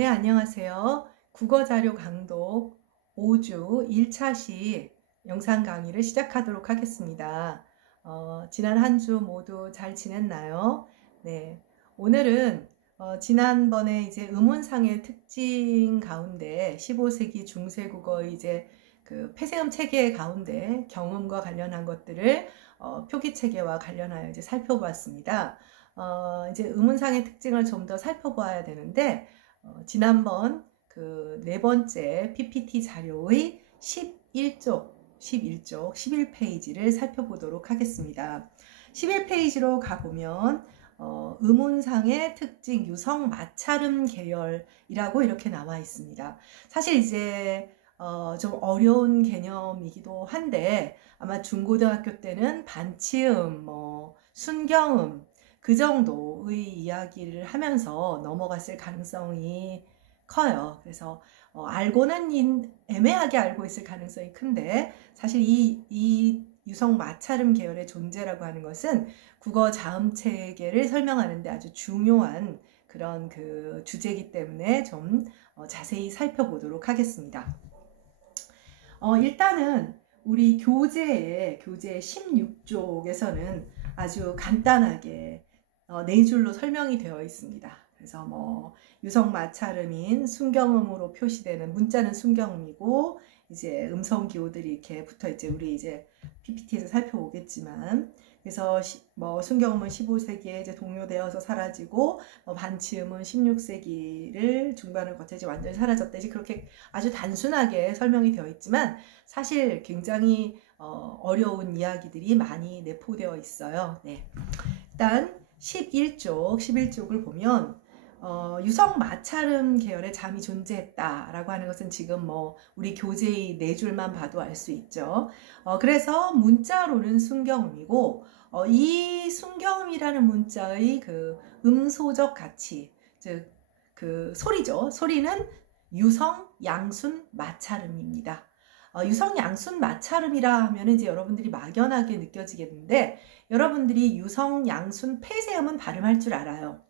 네, 안녕하세요. 국어자료 강독 5주 1차시 영상 강의를 시작하도록 하겠습니다. 지난 한 주 모두 잘 지냈나요? 네, 오늘은 지난번에 이제 음운상의 특징 가운데 15세기 중세국어의 이제 그 폐쇄음 체계 가운데 경음과 관련한 것들을 표기 체계와 관련하여 이제 살펴보았습니다. 이제 음운상의 특징을 좀 더 살펴봐야 되는데 지난번 그 네 번째 PPT 자료의 11쪽, 11페이지를 살펴보도록 하겠습니다. 11페이지로 가보면 음운상의 특징 유성 마찰음 계열이라고 이렇게 나와 있습니다. 사실 이제 좀 어려운 개념이기도 한데 아마 중고등학교 때는 반치음, 순경음 그 정도의 이야기를 하면서 넘어갔을 가능성이 커요. 그래서 알고는 애매하게 알고 있을 가능성이 큰데 사실 이 유성 마찰음 계열의 존재라고 하는 것은 국어 자음 체계를 설명하는데 아주 중요한 그런 그 주제이기 때문에 좀 자세히 살펴보도록 하겠습니다. 일단은 우리 교재 16쪽에서는 아주 간단하게 네 줄로 설명이 되어 있습니다. 그래서 유성 마찰음인 순경음으로 표시되는 문자는 순경음이고 이제 음성 기호들이 이렇게 붙어 있지. 우리 이제 PPT에서 살펴보겠지만 그래서 순경음은 15세기에 이제 동요되어서 사라지고 반치음은 16세기를 중반을 거쳐서 완전히 사라졌다. 이제 그렇게 아주 단순하게 설명이 되어 있지만 사실 굉장히 어려운 이야기들이 많이 내포되어 있어요. 네. 일단 11쪽을 보면 유성 마찰음 계열의 잠이 존재했다라고 하는 것은 지금 우리 교재의 네 줄만 봐도 알 수 있죠. 그래서 문자로는 순경음이고 이 순경음이라는 문자의 그 음소적 가치, 즉 그 소리죠. 소리는 유성, 양순, 마찰음입니다. 유성, 양순, 마찰음이라 하면 이제 여러분들이 막연하게 느껴지겠는데 여러분들이 유성, 양순, 폐쇄음은 발음할 줄 알아요.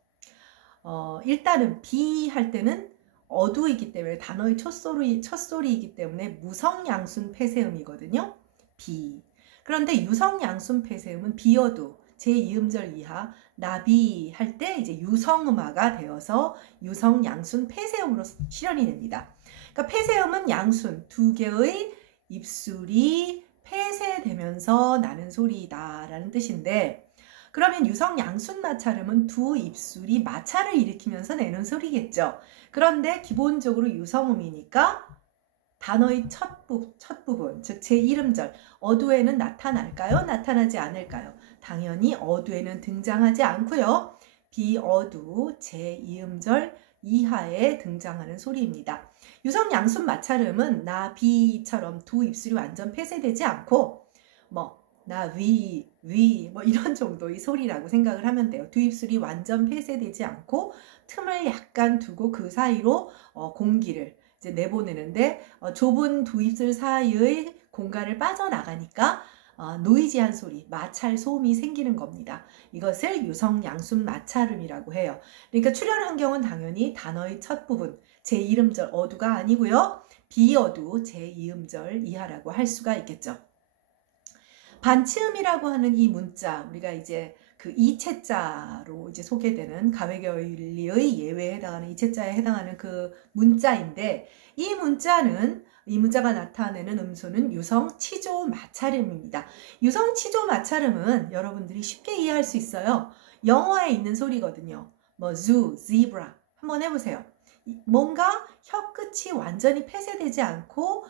일단은 비 할 때는 어두이기 때문에 단어의 첫소리이기 때문에 무성, 양순, 폐쇄음이거든요. 비. 그런데 유성, 양순, 폐쇄음은 비어두, 제2음절 이하, 나비 할 때 이제 유성음화가 되어서 유성, 양순, 폐쇄음으로 실현이 됩니다. 그러니까 폐쇄음은 양순, 두 개의 입술이 폐쇄되면서 나는 소리다라는 뜻인데 그러면 유성 양순 마찰음은 두 입술이 마찰을 일으키면서 내는 소리겠죠. 그런데 기본적으로 유성음이니까 단어의 첫 부분, 즉 제1음절 어두에는 나타날까요? 나타나지 않을까요? 당연히 어두에는 등장하지 않고요. 비어두 제2음절 이하에 등장하는 소리입니다. 유성 양순 마찰음은 나 비처럼 두 입술이 완전 폐쇄되지 않고 나 위 이런 정도의 소리라고 생각을 하면 돼요. 두 입술이 완전 폐쇄되지 않고 틈을 약간 두고 그 사이로 공기를 이제 내보내는데 좁은 두 입술 사이의 공간을 빠져나가니까 노이지한 소리, 마찰 소음이 생기는 겁니다. 이것을 유성 양순 마찰음이라고 해요. 그러니까 출현 환경은 당연히 단어의 첫 부분, 제1음절 어두가 아니고요. 비어두 제2음절 이하라고 할 수가 있겠죠. 반치음이라고 하는 이 문자, 우리가 이제 그 이체자로 이제 소개되는 가외결리의 예외에 해당하는 이체자에 해당하는 그 문자인데 이 문자가 나타내는 음소는 유성 치조 마찰음입니다. 유성 치조 마찰음은 여러분들이 쉽게 이해할 수 있어요. 영어에 있는 소리거든요. zoo, zebra 한번 해보세요. 뭔가 혀끝이 완전히 폐쇄되지 않고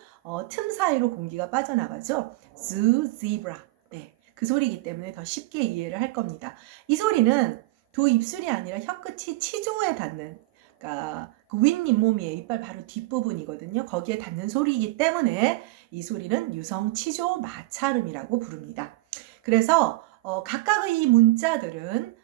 틈 사이로 공기가 빠져나가죠. zoo, zebra. 네, 그 소리이기 때문에 더 쉽게 이해를 할 겁니다. 이 소리는 두 입술이 아니라 혀끝이 치조에 닿는, 그러니까 그 윗잇몸이에요. 이빨 바로 뒷부분이거든요. 거기에 닿는 소리이기 때문에 이 소리는 유성 치조 마찰음이라고 부릅니다. 그래서 각각의 이 문자들은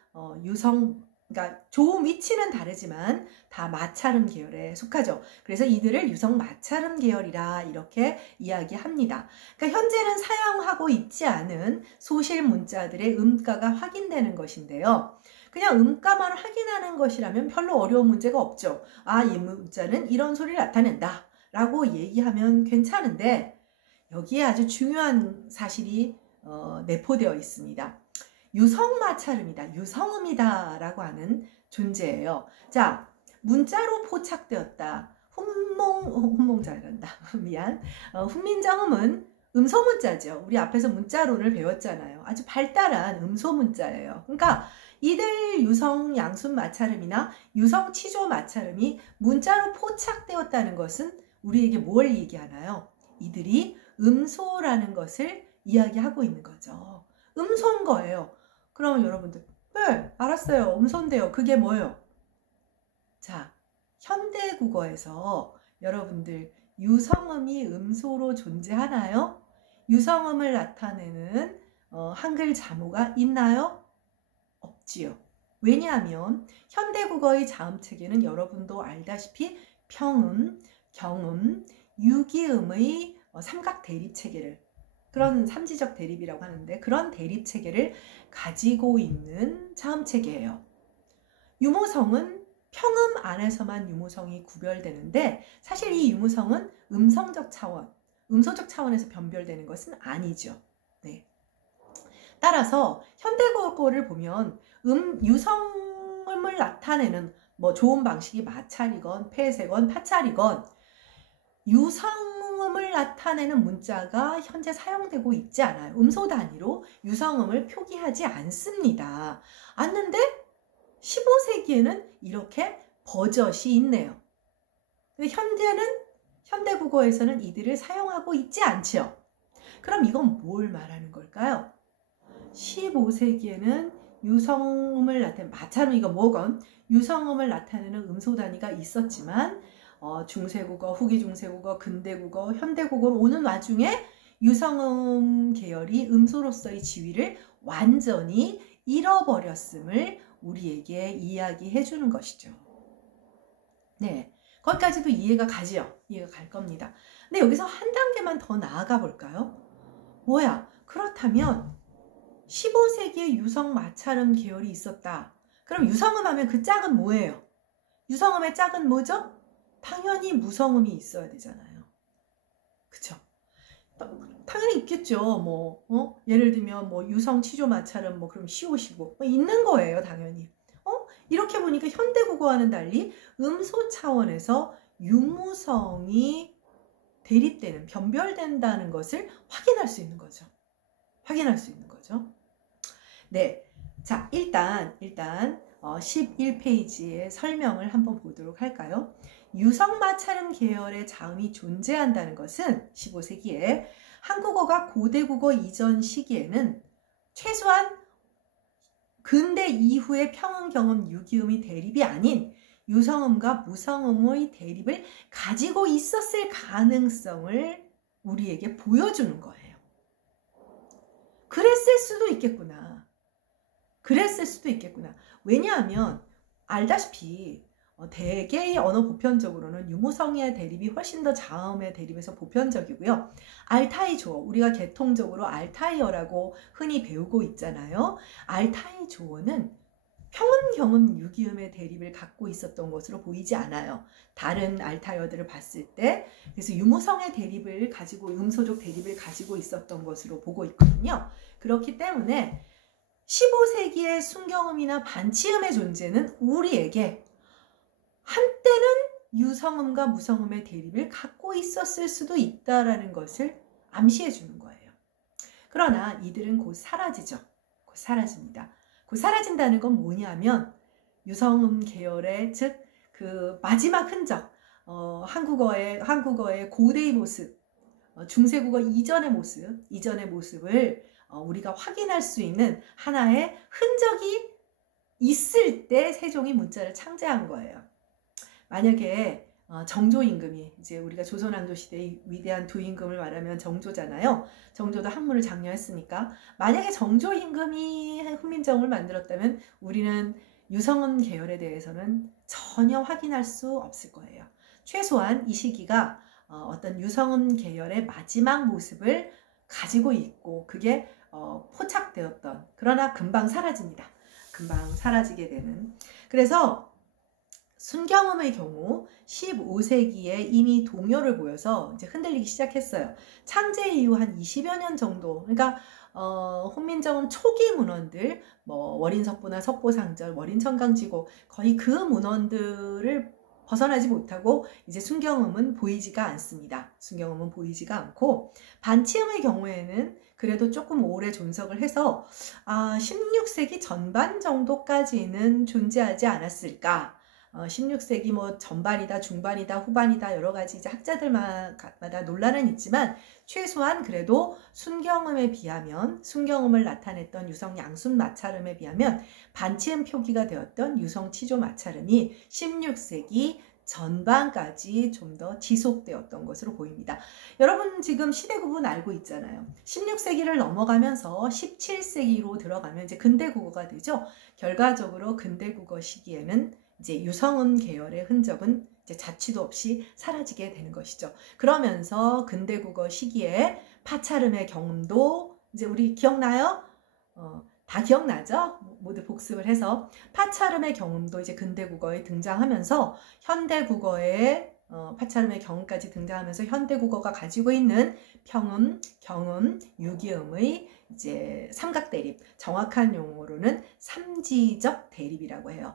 그러니까 조음 위치는 다르지만 다 마찰음 계열에 속하죠. 그래서 이들을 유성 마찰음 계열이라 이렇게 이야기합니다. 그러니까 현재는 사용하고 있지 않은 소실 문자들의 음가가 확인되는 것인데요. 그냥 음가만 확인하는 것이라면 별로 어려운 문제가 없죠. 아, 이 문자는 이런 소리를 나타낸다 라고 얘기하면 괜찮은데 여기에 아주 중요한 사실이 내포되어 있습니다. 유성마찰음이다, 유성음이다 라고 하는 존재예요. 자, 문자로 포착되었다. 훈몽 잘 간다. 미안. 훈민정음은 음소문자죠. 우리 앞에서 문자로를 배웠잖아요. 아주 발달한 음소문자예요. 그러니까 이들 유성 양순 마찰음이나 유성 치조 마찰음이 문자로 포착되었다는 것은 우리에게 뭘 얘기하나요? 이들이 음소라는 것을 이야기하고 있는 거죠. 음소인 거예요. 그러면 여러분들, 네, 알았어요. 음소인데요. 그게 뭐예요? 자, 현대국어에서 여러분들 유성음이 음소로 존재하나요? 유성음을 나타내는 한글 자모가 있나요? 없지요. 왜냐하면 현대국어의 자음체계는 여러분도 알다시피 평음, 경음, 유기음의 삼각 대립체계를, 그런 삼지적 대립이라고 하는데 그런 대립체계를 가지고 있는 자음체계예요. 유모성은 평음 안에서만 유모성이 구별되는데 사실 이 유모성은 음성적 차원, 음소적 차원에서 변별되는 것은 아니죠. 네. 따라서 현대국어를 보면 유성음을 나타내는 뭐 좋은 방식이 마찰이건 폐쇄건 파찰이건 유성음을 나타내는 문자가 현재 사용되고 있지 않아요. 음소 단위로 유성음을 표기하지 않습니다. 않는데 15세기에는 이렇게 버젓이 있네요. 근데 현대국어에서는 이들을 사용하고 있지 않죠. 그럼 이건 뭘 말하는 걸까요? 15세기에는 유성음을 나타내는, 마찰음이가 뭐건 유성음을 나타내는 음소 단위가 있었지만 중세국어, 후기중세국어, 근대국어, 현대국어로 오는 와중에 유성음 계열이 음소로서의 지위를 완전히 잃어버렸음을 우리에게 이야기해 주는 것이죠. 네, 거기까지도 이해가 가지요. 이해가 갈 겁니다. 근데 여기서 한 단계만 더 나아가 볼까요? 뭐야? 그렇다면 15세기에 유성 마찰음 계열이 있었다. 그럼 유성음 하면 그 짝은 뭐예요? 유성음의 짝은 뭐죠? 당연히 무성음이 있어야 되잖아요. 그쵸? 당연히 있겠죠. 예를 들면 유성 치조 마찰은 그럼 시오시고 있는 거예요, 당연히. 이렇게 보니까 현대국어와는 달리 음소 차원에서 유무성이 대립되는, 변별된다는 것을 확인할 수 있는 거죠. 확인할 수 있는 거죠. 네. 자, 일단 11페이지의 설명을 한번 보도록 할까요? 유성마찰음 계열의 자음이 존재한다는 것은 15세기에 한국어가 고대국어 이전 시기에는 최소한 근대 이후의 평음, 경음, 유기음이 대립이 아닌 유성음과 무성음의 대립을 가지고 있었을 가능성을 우리에게 보여주는 거예요. 그랬을 수도 있겠구나. 왜냐하면 알다시피 대개의 언어 보편적으로는 유무성의 대립이 훨씬 더 자음의 대립에서 보편적이고요. 알타이 조어, 우리가 개통적으로 알타이어라고 흔히 배우고 있잖아요. 알타이 조어는 평음, 경음, 유기음의 대립을 갖고 있었던 것으로 보이지 않아요. 다른 알타이어들을 봤을 때. 그래서 유무성의 대립을 가지고, 음소적 대립을 가지고 있었던 것으로 보고 있거든요. 그렇기 때문에 15세기의 순경음이나 반치음의 존재는 우리에게 한때는 유성음과 무성음의 대립을 갖고 있었을 수도 있다라는 것을 암시해 주는 거예요. 그러나 이들은 곧 사라지죠. 곧 사라집니다. 곧 사라진다는 건 뭐냐면 유성음 계열의, 즉 그 마지막 흔적, 한국어의 고대의 모습, 중세국어 이전의 모습을 우리가 확인할 수 있는 하나의 흔적이 있을 때 세종이 문자를 창제한 거예요. 만약에 정조임금이, 이제 우리가 조선왕조 시대의 위대한 두 임금을 말하면 정조잖아요. 정조도 학문을 장려했으니까 만약에 정조임금이 훈민정음을 만들었다면 우리는 유성음 계열에 대해서는 전혀 확인할 수 없을 거예요. 최소한 이 시기가 어떤 유성음 계열의 마지막 모습을 가지고 있고 그게 포착되었던, 그러나 금방 사라집니다. 금방 사라지게 되는. 그래서 순경음의 경우 15세기에 이미 동요를 보여서 이제 흔들리기 시작했어요. 창제 이후 한 20여 년 정도. 그러니까 훈민정음 초기 문헌들, 뭐 월인석보나 석보상절, 월인청강지고 거의 그 문헌들을 벗어나지 못하고 이제 순경음은 보이지가 않습니다. 순경음은 보이지가 않고, 반치음의 경우에는 그래도 조금 오래 존속을 해서 16세기 전반 정도까지는 존재하지 않았을까. 16세기 뭐 전반이다, 중반이다, 후반이다 여러 가지 이제 학자들마다 논란은 있지만, 최소한 그래도 순경음에 비하면, 순경음을 나타냈던 유성 양순 마찰음에 비하면 반치음 표기가 되었던 유성 치조 마찰음이 16세기 전반까지 좀 더 지속되었던 것으로 보입니다. 여러분 지금 시대 구분 알고 있잖아요. 16세기를 넘어가면서 17세기로 들어가면 이제 근대국어가 되죠. 결과적으로 근대국어 시기에는 이제 유성음 계열의 흔적은 이제 자취도 없이 사라지게 되는 것이죠. 그러면서 근대국어 시기에 파찰음의 경음도 이제 우리 기억나요? 다 기억나죠? 모두 복습을 해서 파찰음의 경음도 이제 근대국어에 등장하면서 현대국어에 파찰음의 경음까지 등장하면서 현대국어가 가지고 있는 평음, 경음, 유기음의 이제 삼각대립, 정확한 용어로는 삼지적 대립이라고 해요.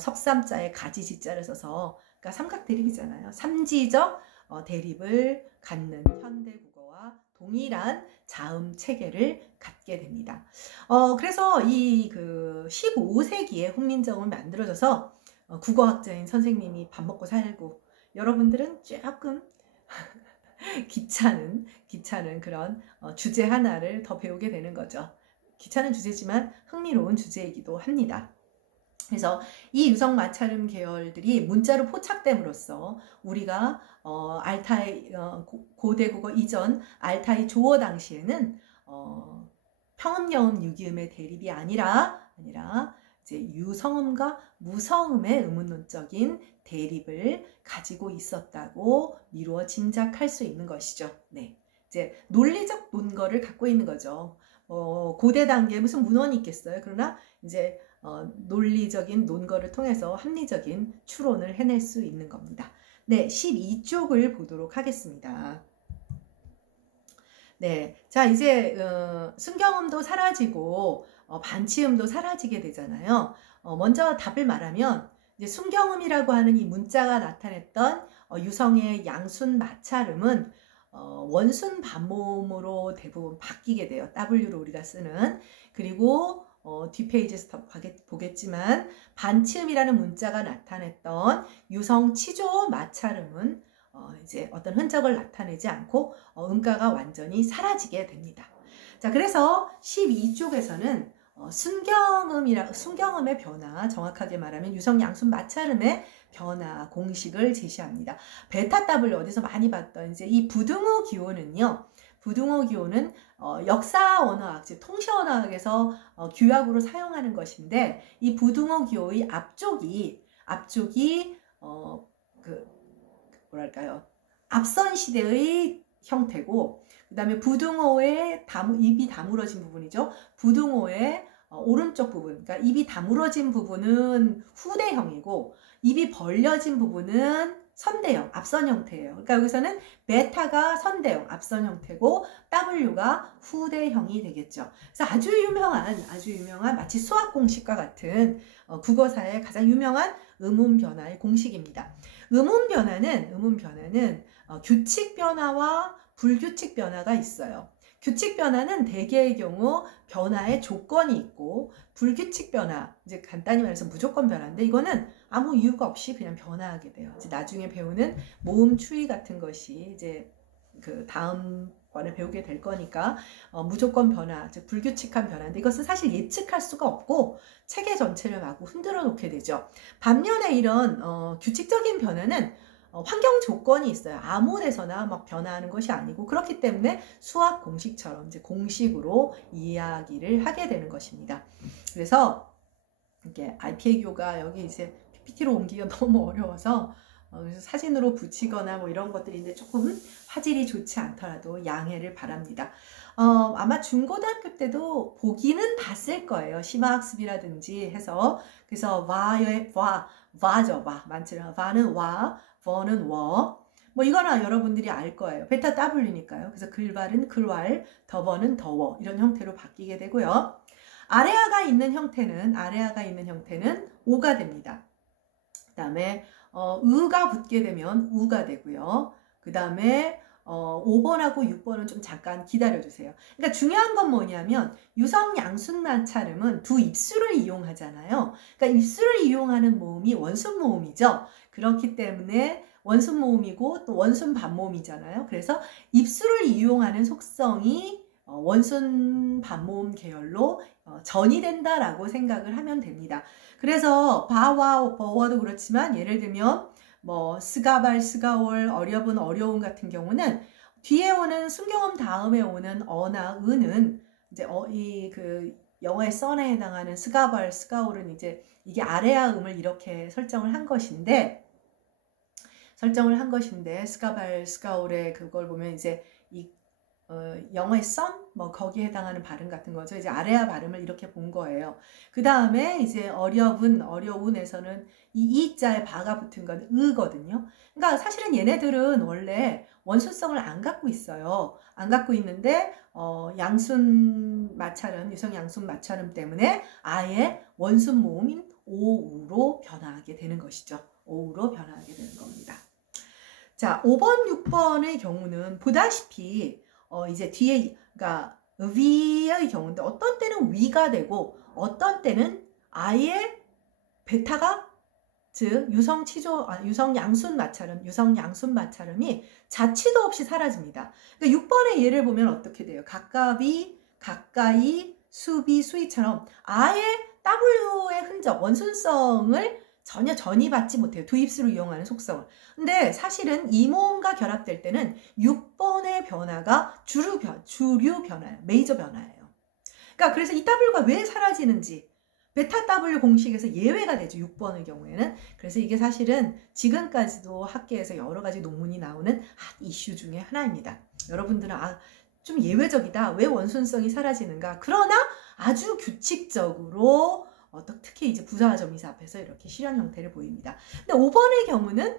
석삼자에 가지지자를 써서, 그러니까 삼각대립이잖아요. 삼지적 대립을 갖는 현대국어와 동일한 자음 체계를 갖게 됩니다. 그래서 이 15세기에 훈민정음이 만들어져서 국어학자인 선생님이 밥 먹고 살고, 여러분들은 조금 귀찮은 그런 주제 하나를 더 배우게 되는 거죠. 귀찮은 주제지만 흥미로운 주제이기도 합니다. 그래서 이 유성 마찰음 계열들이 문자로 포착됨으로써 우리가 알타이 고대국어 이전 알타이 조어 당시에는 평음, 경음, 유기음의 대립이 아니라 이제 유성음과 무성음의 음운론적인 대립을 가지고 있었다고 미루어 짐작할 수 있는 것이죠. 네, 이제 논리적 논거를 갖고 있는 거죠. 고대 단계에 무슨 문헌이 있겠어요. 그러나 이제 논리적인 논거를 통해서 합리적인 추론을 해낼 수 있는 겁니다. 네, 12쪽을 보도록 하겠습니다. 네, 자 이제 순경음도 사라지고 반치음도 사라지게 되잖아요. 먼저 답을 말하면, 이제 순경음이라고 하는 이 문자가 나타냈던 유성의 양순 마찰음은 원순 반모음으로 대부분 바뀌게 돼요. W로 우리가 쓰는. 그리고 뒷페이지에서 보겠지만 반치음이라는 문자가 나타냈던 유성 치조 마찰음은 이제 어떤 흔적을 나타내지 않고 음가가 완전히 사라지게 됩니다. 자, 그래서 12쪽에서는 순경음의 변화, 정확하게 말하면 유성 양순 마찰음의 변화 공식을 제시합니다. 베타 W 어디서 많이 봤던 이제 이 부등호 기호는요. 부등호 기호는 역사 언어학, 즉 통시 언어학에서 규약으로 사용하는 것인데, 이 부등호 기호의 앞쪽이 뭐랄까요? 앞선 시대의 형태고, 그 다음에 부등호의 입이 다물어진 부분이죠. 부등호의 오른쪽 부분, 그러니까 입이 다물어진 부분은 후대형이고, 입이 벌려진 부분은 선대형, 앞선 형태예요. 그러니까 여기서는 베타가 선대형, 앞선 형태고 W가 후대형이 되겠죠. 그래서 아주 유명한 마치 수학 공식과 같은 국어사의 가장 유명한 음운 변화의 공식입니다. 음운 변화는 규칙 변화와 불규칙 변화가 있어요. 규칙 변화는 대개의 경우 변화의 조건이 있고, 불규칙 변화, 이제 간단히 말해서 무조건 변화인데, 이거는 아무 이유가 없이 그냥 변화하게 돼요. 이제 나중에 배우는 모음 추이 같은 것이 이제 그 다음번에 배우게 될 거니까 무조건 변화, 즉 불규칙한 변화인데, 이것은 사실 예측할 수가 없고 체계 전체를 마구 흔들어 놓게 되죠. 반면에 이런 규칙적인 변화는 환경 조건이 있어요. 아무 데서나 막 변화하는 것이 아니고, 그렇기 때문에 수학 공식처럼 이제 공식으로 이야기를 하게 되는 것입니다. 그래서 이게 RPA 교가 여기 이제 PPT로 옮기기가 너무 어려워서 그래서 사진으로 붙이거나 뭐 이런 것들인데 조금 화질이 좋지 않더라도 양해를 바랍니다. 아마 중고등학교 때도 보기는 봤을 거예요. 심화학습이라든지 해서. 그래서 와죠. 많지는 와는 와, 버는 워. 뭐 이거나 여러분들이 알 거예요. 베타 W니까요. 그래서 글발은 글왈, 더버는 더워. 이런 형태로 바뀌게 되고요. 아래아가 있는 형태는 오가 됩니다. 그 다음에 으가 붙게 되면 우가 되고요. 그 다음에 5번하고 6번은 좀 잠깐 기다려주세요. 그러니까 중요한 건 뭐냐면 유성 양순 마찰음은 두 입술을 이용하잖아요. 그러니까 입술을 이용하는 모음이 원순 모음이죠. 그렇기 때문에 원순 모음이고 또 원순 반모음이잖아요. 그래서 입술을 이용하는 속성이 원순 반모음 계열로 전이 된다라고 생각을 하면 됩니다. 그래서 바와 버와도 그렇지만 예를 들면 뭐 스가발, 스가올, 어렵은, 어려운 같은 경우는 뒤에 오는 순경음 다음에 오는 어나 은은 이제 그 영어의 썬에 해당하는 스가발, 스가올은 이제 이게 아래아 음을 이렇게 설정을 한 것인데 스가발, 스가올의 그걸 보면 이제 이 영어의 선, 뭐 거기에 해당하는 발음 같은 거죠. 이제 아래아 발음을 이렇게 본 거예요. 그 다음에 이제 어려운에서는 이 이자에 바가 붙은 건 으거든요. 그러니까 사실은 얘네들은 원래 원순성을 안 갖고 있어요. 안 갖고 있는데 양순 마찰음, 유성 양순 마찰음 때문에 아예 원순 모음인 오우로 변화하게 되는 것이죠. 오우로 변화하게 되는 겁니다. 자, 5번, 6번의 경우는 보다시피 이제 뒤에, 그러니까 위의 경우인데 어떤 때는 위가 되고 어떤 때는 아예 베타가 즉 유성 양순 마찰음이 자취도 없이 사라집니다. 그러니까 6번의 예를 보면 어떻게 돼요? 가까이, 수비, 수위처럼 아예 W의 흔적, 원순성을 전혀 전이받지 못해요. 두 입술을 이용하는 속성을. 근데 사실은 이모음과 결합될 때는 6번의 변화가 주류 변화예요. 메이저 변화예요. 그러니까 그래서 이 W가 왜 사라지는지 베타 W 공식에서 예외가 되죠. 6번의 경우에는. 그래서 이게 사실은 지금까지도 학계에서 여러 가지 논문이 나오는 핫 이슈 중에 하나입니다. 여러분들은 좀 예외적이다. 왜 원순성이 사라지는가? 그러나 아주 규칙적으로 특히 이제 부사점이사 앞에서 이렇게 실현 형태를 보입니다. 근데 5번의 경우는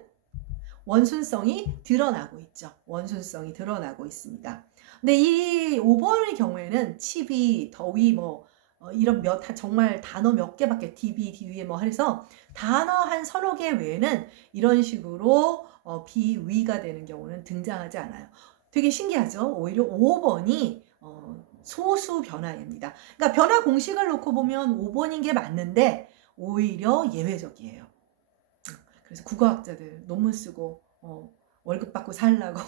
원순성이 드러나고 있죠. 원순성이 드러나고 있습니다. 근데 이 5번의 경우에는 치비, 더위 이런 정말 단어 몇 개밖에 DB, DW에 해서 단어 한 서너 개 외에는 이런 식으로 비위가 되는 경우는 등장하지 않아요. 되게 신기하죠? 오히려 5번이 소수 변화입니다. 그러니까 변화 공식을 놓고 보면 5번인 게 맞는데 오히려 예외적이에요. 그래서 국어학자들 논문 쓰고 월급 받고 살라고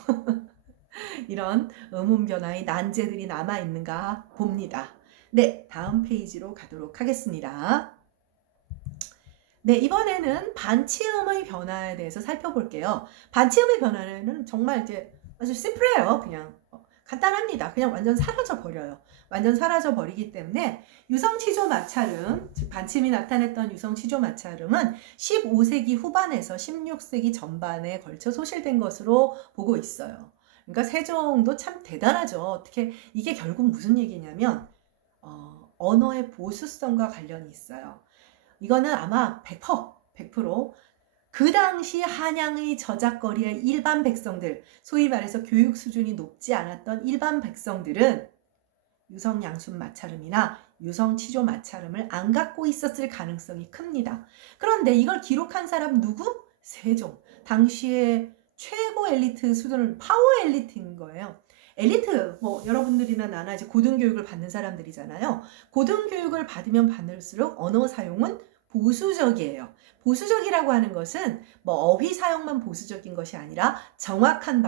이런 음운 변화의 난제들이 남아있는가 봅니다. 네, 다음 페이지로 가도록 하겠습니다. 네, 이번에는 반치음의 변화에 대해서 살펴볼게요. 반치음의 변화는 정말 이제 아주 심플해요. 그냥 간단합니다. 그냥 완전 사라져 버려요. 완전 사라져 버리기 때문에 유성치조 마찰음, 즉 반침이 나타냈던 유성치조 마찰음은 15세기 후반에서 16세기 전반에 걸쳐 소실된 것으로 보고 있어요. 그러니까 세종도 참 대단하죠. 어떻게 이게 결국 무슨 얘기냐면 언어의 보수성과 관련이 있어요. 이거는 아마 100% 그 당시 한양의 저작거리의 일반 백성들, 소위 말해서 교육 수준이 높지 않았던 일반 백성들은 유성 양순 마찰음이나 유성 치조 마찰음을 안 갖고 있었을 가능성이 큽니다. 그런데 이걸 기록한 사람 누구? 세종. 당시에 최고 엘리트 수준은 파워 엘리트인 거예요. 엘리트, 여러분들이나 나나 이제 고등교육을 받는 사람들이잖아요. 고등교육을 받으면 받을수록 언어 사용은 보수적이에요. 보수적이라고 하는 것은 어휘 사용만 보수적인 것이 아니라 정확한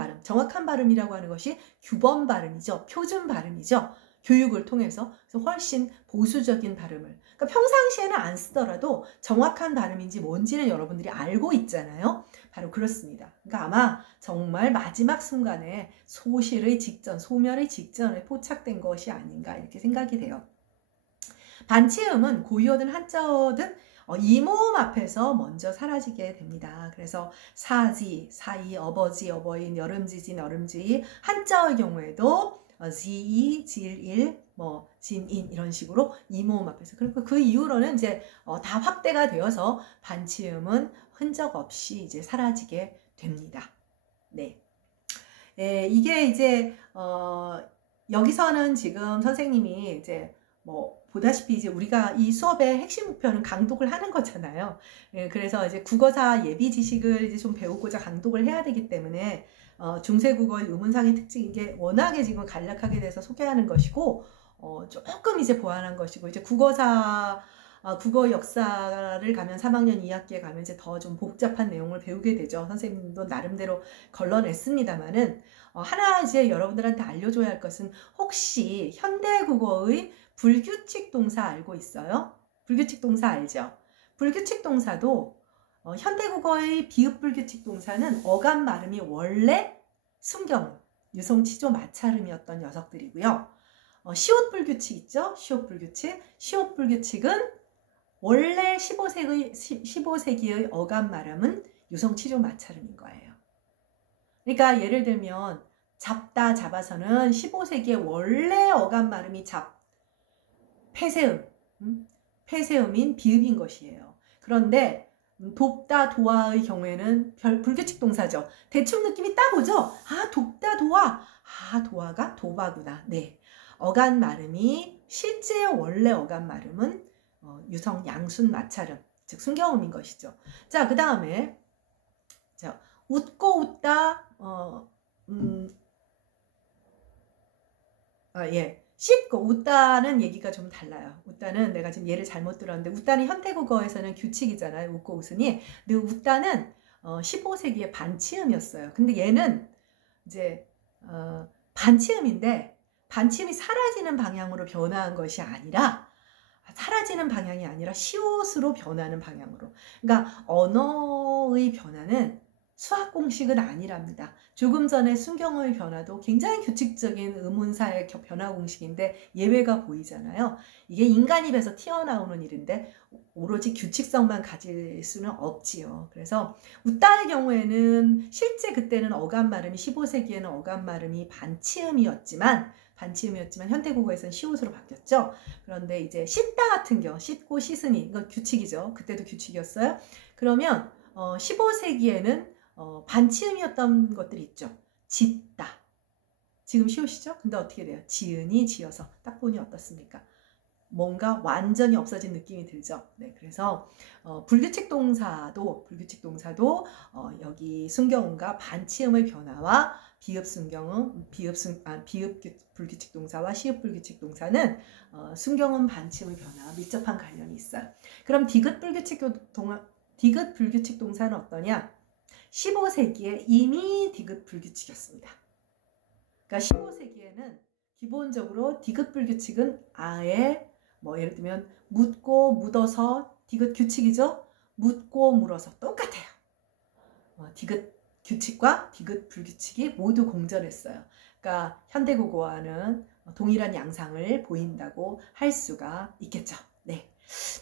발음이라고 하는 것이 규범 발음이죠. 표준 발음이죠. 교육을 통해서 그래서 훨씬 보수적인 발음을. 그러니까 평상시에는 안 쓰더라도 정확한 발음인지 뭔지는 여러분들이 알고 있잖아요. 바로 그렇습니다. 그러니까 아마 정말 마지막 순간에 소멸의 직전에 포착된 것이 아닌가 이렇게 생각이 돼요. 반치음은 고유어든 한자어든 이모음 앞에서 먼저 사라지게 됩니다. 그래서 사지, 사이, 어버지, 어버인, 여름지지, 너름지, 한자의 경우에도 지이, 질일, 뭐 진인 이런 식으로 이모음 앞에서, 그리고 그 이후로는 이제 다 확대가 되어서 반치음은 흔적 없이 이제 사라지게 됩니다. 네. 이게 이제 여기서는 지금 선생님이 이제 뭐 보다시피 이제 우리가 이 수업의 핵심 목표는 강독을 하는 거잖아요. 그래서 이제 국어사 예비 지식을 이제 좀 배우고자 강독을 해야 되기 때문에 중세국어의 의문상의 특징인 게 워낙에 지금 간략하게 돼서 소개하는 것이고, 조금 이제 보완한 것이고, 이제 국어 역사를 가면 3학년 2학기에 가면 이제 더 좀 복잡한 내용을 배우게 되죠. 선생님도 나름대로 걸러냈습니다만은, 하나 이제 여러분들한테 알려줘야 할 것은, 혹시 현대국어의 불규칙 동사 알고 있어요? 불규칙 동사 알죠? 불규칙 동사도 현대국어의 비읍불규칙 동사는 어감 발음이 원래 순경, 유성, 치조, 마찰음이었던 녀석들이고요. 시옷불규칙 있죠? 시옷불규칙. 시옷불규칙은 원래 15세기의 어감 발음은 유성, 치조, 마찰음인 거예요. 그러니까 예를 들면 잡다, 잡아서는 15세기의 원래 어감 발음이 폐세음, 폐세음인 비읍인 것이에요. 그런데 돕다, 도와의 경우에는 불규칙 동사죠. 대충 느낌이 딱 오죠? 아, 돕다, 도와. 아, 도와가 도바구나. 네. 어감 발음이 실제 원래 어감 발음은 유성, 양순, 마찰음, 즉 순경음인 것이죠. 자, 그 다음에 웃고 웃다, 씻고, 웃다는 얘기가 좀 달라요. 웃다는 내가 지금 예를 잘못 들었는데, 웃다는 현대국어에서는 규칙이잖아요. 웃고 웃으니. 근데 웃다는 15세기의 반치음이었어요. 근데 얘는 이제 반치음인데, 반치음이 사라지는 방향으로 변화한 것이 아니라, 사라지는 방향이 아니라 시옷으로 변하는 방향으로. 그러니까 언어의 변화는 수학 공식은 아니랍니다. 조금 전에 순경의 변화도 굉장히 규칙적인 의문사의 변화 공식인데 예외가 보이잖아요. 이게 인간 입에서 튀어나오는 일인데 오로지 규칙성만 가질 수는 없지요. 그래서 웃다의 경우에는 실제 그때는 어감 발음이 15세기에는 어감 발음이 반치음이었지만 현대국어에서는 시옷으로 바뀌었죠. 그런데 이제 씻다 같은 경우, 씻고 씻으니, 이건 규칙이죠. 그때도 규칙이었어요. 그러면 15세기에는 반치음이었던 것들이 있죠. 짓다. 지금 시옷이죠? 근데 어떻게 돼요? 지은이 지어서. 딱 보니 어떻습니까? 뭔가 완전히 없어진 느낌이 들죠. 네, 그래서 불규칙 동사도 여기 순경음과 반치음의 변화와 비읍 불규칙 동사와 시읍 불규칙 동사는 순경음 반치음의 변화와 밀접한 관련이 있어요. 그럼 디귿 불규칙 동사는 어떠냐? 15세기에 이미 디귿 불규칙이었습니다. 그러니까 15세기에는 기본적으로 디귿 불규칙은 아예 뭐 예를 들면 묻고 묻어서 디귿 규칙이죠. 묻고 물어서 똑같아요. 디귿 규칙과 디귿 불규칙이 모두 공존했어요. 그러니까 현대국어와는 동일한 양상을 보인다고 할 수가 있겠죠. 네.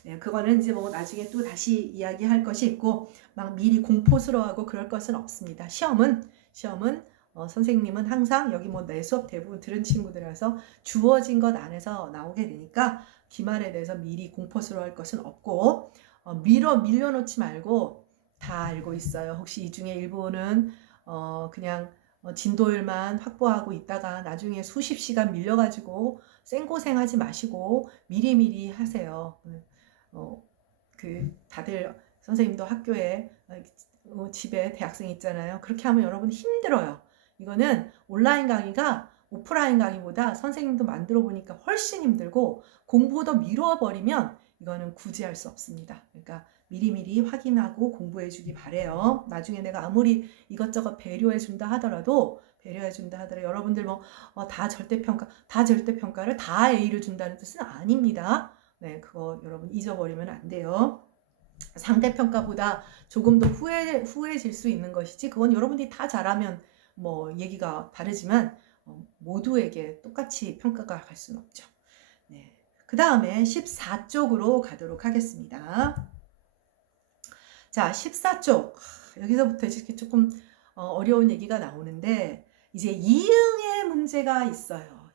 네, 그거는 이제 뭐 나중에 또 다시 이야기할 것이 있고 막 미리 공포스러워하고 그럴 것은 없습니다. 시험은 선생님은 항상 여기 뭐 내 수업 대부분 들은 친구들이라서 주어진 것 안에서 나오게 되니까 기말에 대해서 미리 공포스러워할 것은 없고 밀려놓지 말고 다 알고 있어요. 혹시 이 중에 일부는 그냥 진도율만 확보하고 있다가 나중에 수십 시간 밀려가지고 생고생하지 마시고 미리미리 하세요. 다들 선생님도 학교에 집에 대학생 있잖아요. 그렇게 하면 여러분 힘들어요. 이거는 온라인 강의가 오프라인 강의보다 선생님도 만들어 보니까 훨씬 힘들고 공부 더 미뤄버리면 이거는 구제할 수 없습니다. 그러니까 미리미리 확인하고 공부해 주기 바래요. 나중에 내가 아무리 이것저것 배려해 준다 하더라도 여러분들 다 절대평가를 다 A를 준다는 뜻은 아닙니다. 네, 그거 여러분 잊어버리면 안 돼요. 상대평가보다 조금 더 후해질 수 있는 것이지 그건 여러분들이 다 잘하면 뭐 얘기가 다르지만 모두에게 똑같이 평가가 갈 수는 없죠. 네. 그 다음에 14쪽으로 가도록 하겠습니다. 자, 14쪽. 여기서부터 이렇게 조금 어려운 얘기가 나오는데, 이제 이응의 문제가 있어요.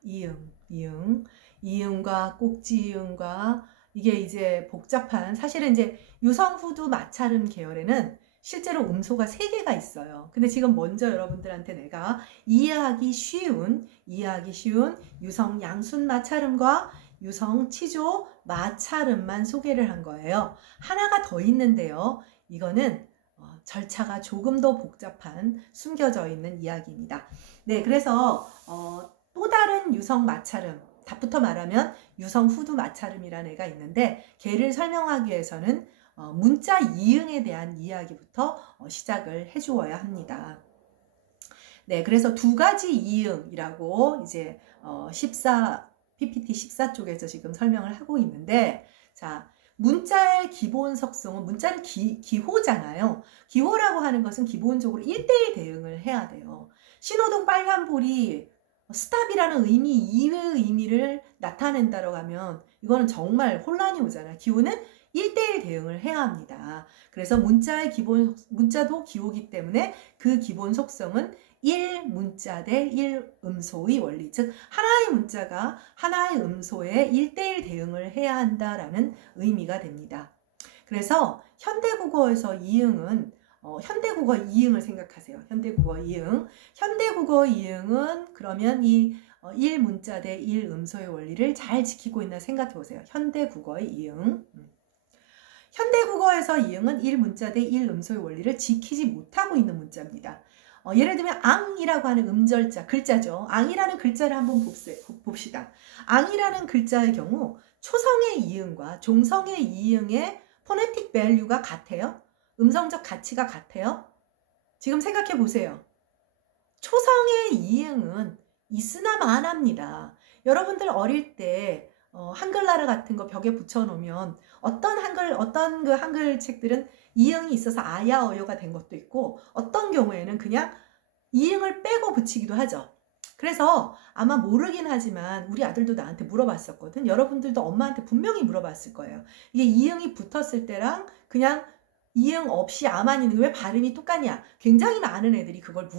이응과 꼭지이응과 이게 이제 복잡한, 사실은 이제 유성후두 마찰음 계열에는 실제로 음소가 3개가 있어요. 근데 지금 먼저 여러분들한테 내가 이해하기 쉬운 유성 양순 마찰음과 유성 치조 마찰음만 소개를 한 거예요. 하나가 더 있는데요. 이거는 절차가 조금 더 복잡한 숨겨져 있는 이야기입니다. 네, 그래서 또 다른 유성 마찰음, 답부터 말하면 유성 후두 마찰음이라는 애가 있는데, 걔를 설명하기 위해서는 문자 이응에 대한 이야기부터 시작을 해주어야 합니다. 네, 그래서 2가지 이응이라고 이제 PPT 14쪽에서 지금 설명을 하고 있는데, 자, 문자의 기본 속성은, 문자는 기호잖아요. 기호라고 하는 것은 기본적으로 1대1 대응을 해야 돼요. 신호등 빨간불이 스탑이라는 의미 이외의 의미를 나타낸다고 하면 이거는 정말 혼란이 오잖아요. 기호는 1대1 대응을 해야 합니다. 그래서 문자도 기호기 때문에 그 기본 속성은 1문자 대 1음소의 원리, 즉 하나의 문자가 하나의 음소에 1대1 대응을 해야 한다라는 의미가 됩니다. 그래서 현대국어에서 이응은 현대국어 이응을 생각하세요. 현대국어 이응은 그러면 이 1문자 대 1음소의 원리를 잘 지키고 있나 생각해 보세요. 현대국어의 이응. 현대국어에서 이응은 1문자 대 1음소의 원리를 지키지 못하고 있는 문자입니다. 예를 들면 앙이라고 하는 음절자, 글자죠. 앙이라는 글자를 한번 봅시다. 앙이라는 글자의 경우 초성의 이응과 종성의 이응의 포네틱 밸류가 같아요? 음성적 가치가 같아요? 지금 생각해 보세요. 초성의 이응은 있으나 마나입니다. 여러분들 어릴 때 한글나라 같은 거 벽에 붙여놓으면 어떤 그 한글 책들은 이응이 있어서 아야 어요가 된 것도 있고, 어떤 경우에는 그냥 이응을 빼고 붙이기도 하죠. 그래서 아마 모르긴 하지만 우리 아들도 나한테 물어봤었거든. 여러분들도 엄마한테 분명히 물어봤을 거예요. 이게 이응이 붙었을 때랑 그냥 이응 없이 아만 있는 게 왜 발음이 똑같냐. 굉장히 많은 애들이 그걸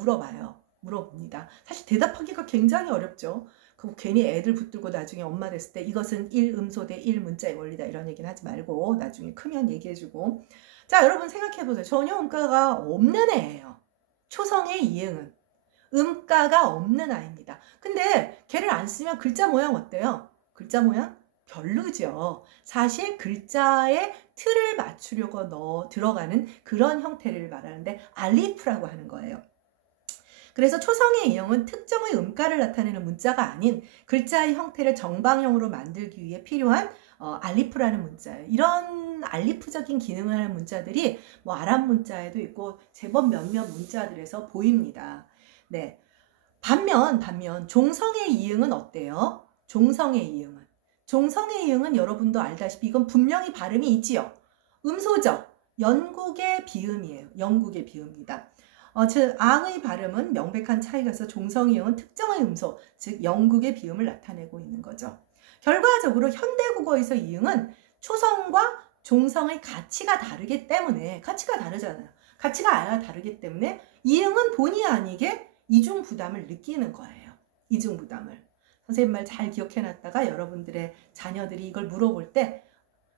물어봅니다. 사실 대답하기가 굉장히 어렵죠. 그 괜히 애들 붙들고 나중에 엄마 됐을 때 이것은 1음소 대 1문자의 원리다 이런 얘기는 하지 말고 나중에 크면 얘기해주고. 자, 여러분 생각해보세요. 전혀 음가가 없는 애예요. 초성의 이응은 음가가 없는 아이입니다. 근데 걔를 안 쓰면 글자 모양 어때요? 글자 모양 별로죠. 사실 글자의 틀을 맞추려고 들어가는 그런 형태를 말하는데 알리프라고 하는 거예요. 그래서 초성의 이응은 특정의 음가를 나타내는 문자가 아닌 글자의 형태를 정방형으로 만들기 위해 필요한 알리프라는 문자예요. 이런 알리프적인 기능을 하는 문자들이 뭐 아랍 문자에도 있고 제법 몇몇 문자들에서 보입니다. 네. 반면 종성의 이응은 어때요? 종성의 이응은 여러분도 알다시피 이건 분명히 발음이 있지요. 음소죠. 영국의 비음이에요. 영국의 비음입니다. 즉 앙의 발음은 명백한 차이가 있어 종성이응은 특정의 음소, 즉 영국의 비음을 나타내고 있는 거죠. 결과적으로 현대국어에서 이응은 초성과 종성의 가치가 다르기 때문에, 가치가 다르잖아요. 가치가 다르기 때문에 이응은 본의 아니게 이중 부담을 느끼는 거예요. 이중 부담을. 선생님 말 잘 기억해놨다가 여러분들의 자녀들이 이걸 물어볼 때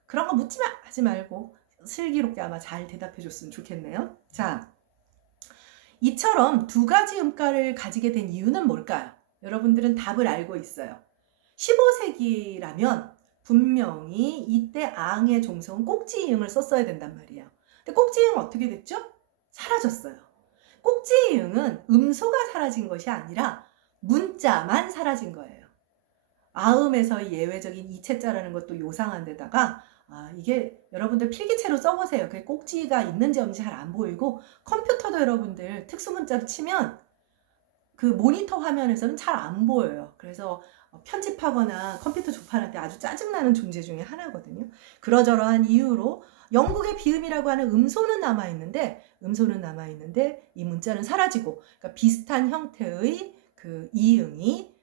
그런 거 묻지 하지 말고 슬기롭게 아마 잘 대답해 줬으면 좋겠네요. 자, 이처럼 2가지 음가를 가지게 된 이유는 뭘까요? 여러분들은 답을 알고 있어요. 15세기라면 분명히 이때 앙의 종성은 꼭지이응을 썼어야 된단 말이에요. 근데 꼭지이응은 어떻게 됐죠? 사라졌어요. 꼭지이응은 음소가 사라진 것이 아니라 문자만 사라진 거예요. 아음에서의 예외적인 이체자라는 것도 요상한 데다가 이게 여러분들 필기체로 써보세요. 그게 꼭지가 있는지 없는지 잘 안 보이고, 컴퓨터도 여러분들 특수문자로 치면 그 모니터 화면에서는 잘 안 보여요. 그래서 편집하거나 컴퓨터 조판할 때 아주 짜증나는 존재 중에 하나거든요. 그러저러한 이유로 영국의 비음이라고 하는 음소는 남아있는데 이 문자는 사라지고, 그러니까 비슷한 형태의 그 이응이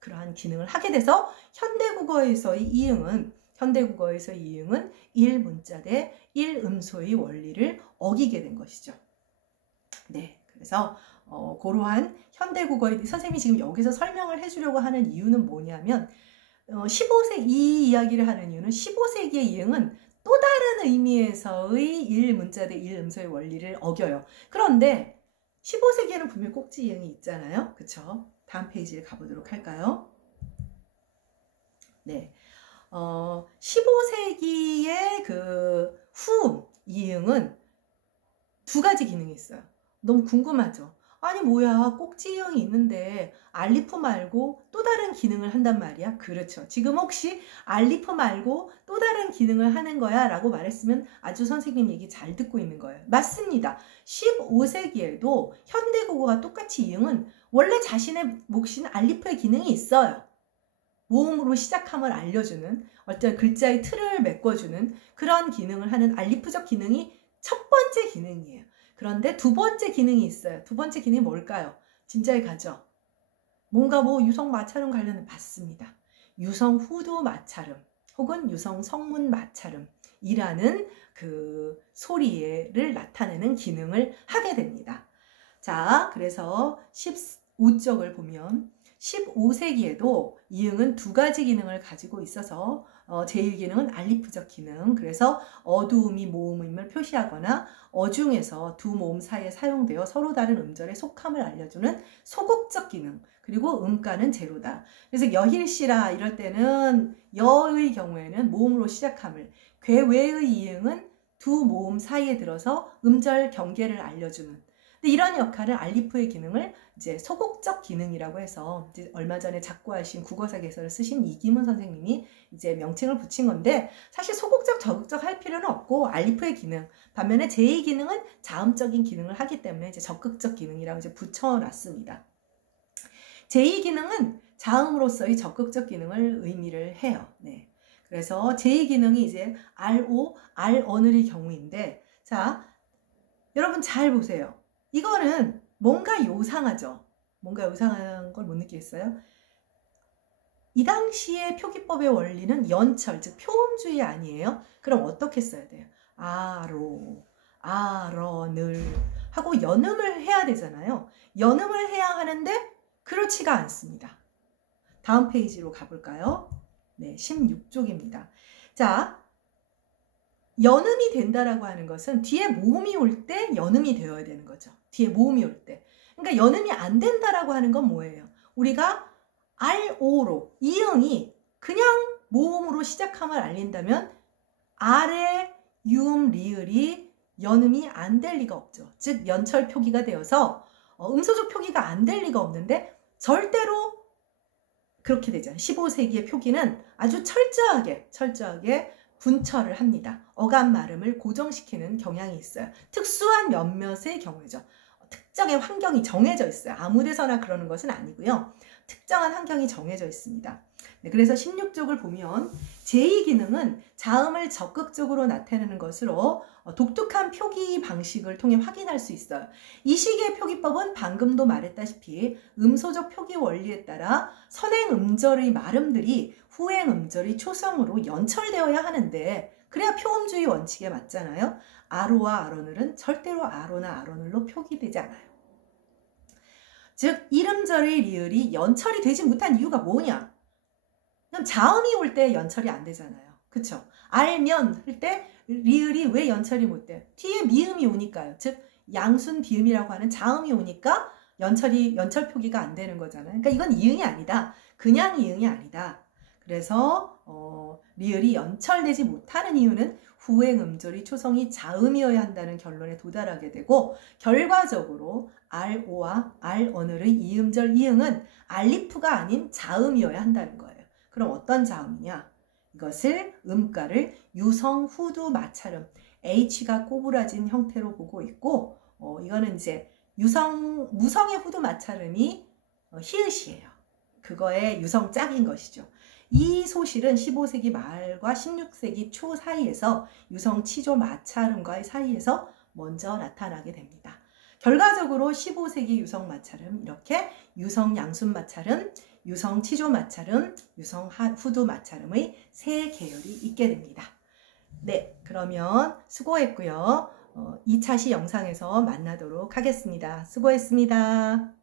그러한 기능을 하게 돼서 현대국어에서의 이응은 현대국어에서 이응은 1문자 대 1음소의 원리를 어기게 된 것이죠. 네, 그래서 그러한 현대국어에 선생님이 지금 여기서 설명을 해주려고 하는 이유는 뭐냐면 15세기 이 이야기를 하는 이유는 15세기의 이응은 또 다른 의미에서의 1문자 대 1음소의 원리를 어겨요. 그런데 15세기에는 분명 꼭지 이응이 있잖아요. 그쵸? 다음 페이지를 가보도록 할까요? 네. 15세기의 그 후 이응은 두 가지 기능이 있어요. 너무 궁금하죠? 아니 뭐야 꼭지 이응이 있는데 알리프 말고 또 다른 기능을 한단 말이야? 그렇죠. 지금 혹시 알리프 말고 또 다른 기능을 하는 거야 라고 말했으면 아주 선생님 얘기 잘 듣고 있는 거예요. 맞습니다. 15세기에도 현대국어가 똑같이 이응은 원래 자신의 몫인 알리프의 기능이 있어요. 모음으로 시작함을 알려주는 어떤 글자의 틀을 메꿔주는 그런 기능을 하는 알리프적 기능이 첫 번째 기능이에요. 그런데 두 번째 기능이 있어요. 두 번째 기능이 뭘까요? 진짜에 가죠. 뭔가 뭐 유성 마찰음 관련은 맞습니다. 유성 후두 마찰음 혹은 유성 성문 마찰음이라는 그 소리를 나타내는 기능을 하게 됩니다. 자, 그래서 15쪽을 보면 15세기에도 이응은 두 가지 기능을 가지고 있어서 제1기능은 알리프적 기능, 그래서 어두움이 모음임을 표시하거나 어중에서 두 모음 사이에 사용되어 서로 다른 음절의 속함을 알려주는 소극적 기능, 그리고 음가는 제로다. 그래서 여힐시라 이럴 때는 여의 경우에는 모음으로 시작함을, 괴외의 이응은 두 모음 사이에 들어서 음절 경계를 알려주는, 근데 이런 역할을 알리프의 기능을 이제 소극적 기능이라고 해서 이제 얼마 전에 작고하신 국어사 개설을 쓰신 이기문 선생님이 이제 명칭을 붙인 건데, 사실 소극적, 적극적 할 필요는 없고 알리프의 기능, 반면에 제2 기능은 자음적인 기능을 하기 때문에 이제 적극적 기능이라고 이제 붙여놨습니다. 제2 기능은 자음으로서의 적극적 기능을 의미를 해요. 네. 그래서 제2 기능이 이제 RO, R어늘의 경우인데, 자, 여러분 잘 보세요. 이거는 뭔가 요상하죠. 뭔가 요상한 걸 못 느끼겠어요? 이 당시의 표기법의 원리는 연철, 즉 표음주의 아니에요? 그럼 어떻게 써야 돼요? 아로, 아러늘 하고 연음을 해야 되잖아요. 연음을 해야 하는데 그렇지가 않습니다. 다음 페이지로 가볼까요? 네, 16쪽입니다. 자, 연음이 된다라고 하는 것은 뒤에 모음이 올 때 연음이 되어야 되는 거죠. 뒤에 모음이 올 때. 그러니까 연음이 안 된다라고 하는 건 뭐예요? 우리가 RO로 이응이 그냥 모음으로 시작함을 알린다면 R의 유음 리을이 연음이 안 될 리가 없죠. 즉 연철 표기가 되어서 음소적 표기가 안 될 리가 없는데 절대로 그렇게 되잖아요. 15세기의 표기는 아주 철저하게 분철을 합니다. 어감 발음을 고정시키는 경향이 있어요. 특수한 몇몇의 경우죠. 특정의 환경이 정해져 있어요. 아무 데서나 그러는 것은 아니고요. 특정한 환경이 정해져 있습니다. 네, 그래서 16쪽을 보면 제2 기능은 자음을 적극적으로 나타내는 것으로 독특한 표기 방식을 통해 확인할 수 있어요. 이 시기의 표기법은 방금도 말했다시피 음소적 표기 원리에 따라 선행 음절의 말음들이 후행 음절의 초성으로 연철되어야 하는데 그래야 표음주의 원칙에 맞잖아요. 아로와 아로늘은 절대로 아로나 아로늘로 표기되지 않아요. 즉 이름절의 리을이 연철이 되지 못한 이유가 뭐냐? 그럼 자음이 올 때 연철이 안 되잖아요. 그쵸? 알면 할 때 리을이 왜 연철이 못 돼요? 뒤에 미음이 오니까요. 즉 양순 비음이라고 하는 자음이 오니까 연철 표기가 안 되는 거잖아요. 그러니까 이건 이응이 아니다. 그냥 이응이 아니다. 그래서 리을이 연철되지 못하는 이유는 후행 음절의 초성이 자음이어야 한다는 결론에 도달하게 되고, 결과적으로 RO와 R어늘의 이음절 이응은 알리프가 아닌 자음이어야 한다는 거예요. 그럼 어떤 자음이냐? 이것을 음가를 유성 후두 마찰음, H가 꼬부라진 형태로 보고 있고, 이거는 이제 무성의 후두 마찰음이 히읗이에요. 그거의 유성 짝인 것이죠. 이 소실은 15세기 말과 16세기 초 사이에서 유성 치조 마찰음과의 사이에서 먼저 나타나게 됩니다. 결과적으로 15세기 유성 마찰음, 이렇게 유성 양순 마찰음, 유성 치조 마찰음, 유성 후두 마찰음의 세 계열이 있게 됩니다. 네, 그러면 수고했고요. 2차 시 영상에서 만나도록 하겠습니다. 수고했습니다.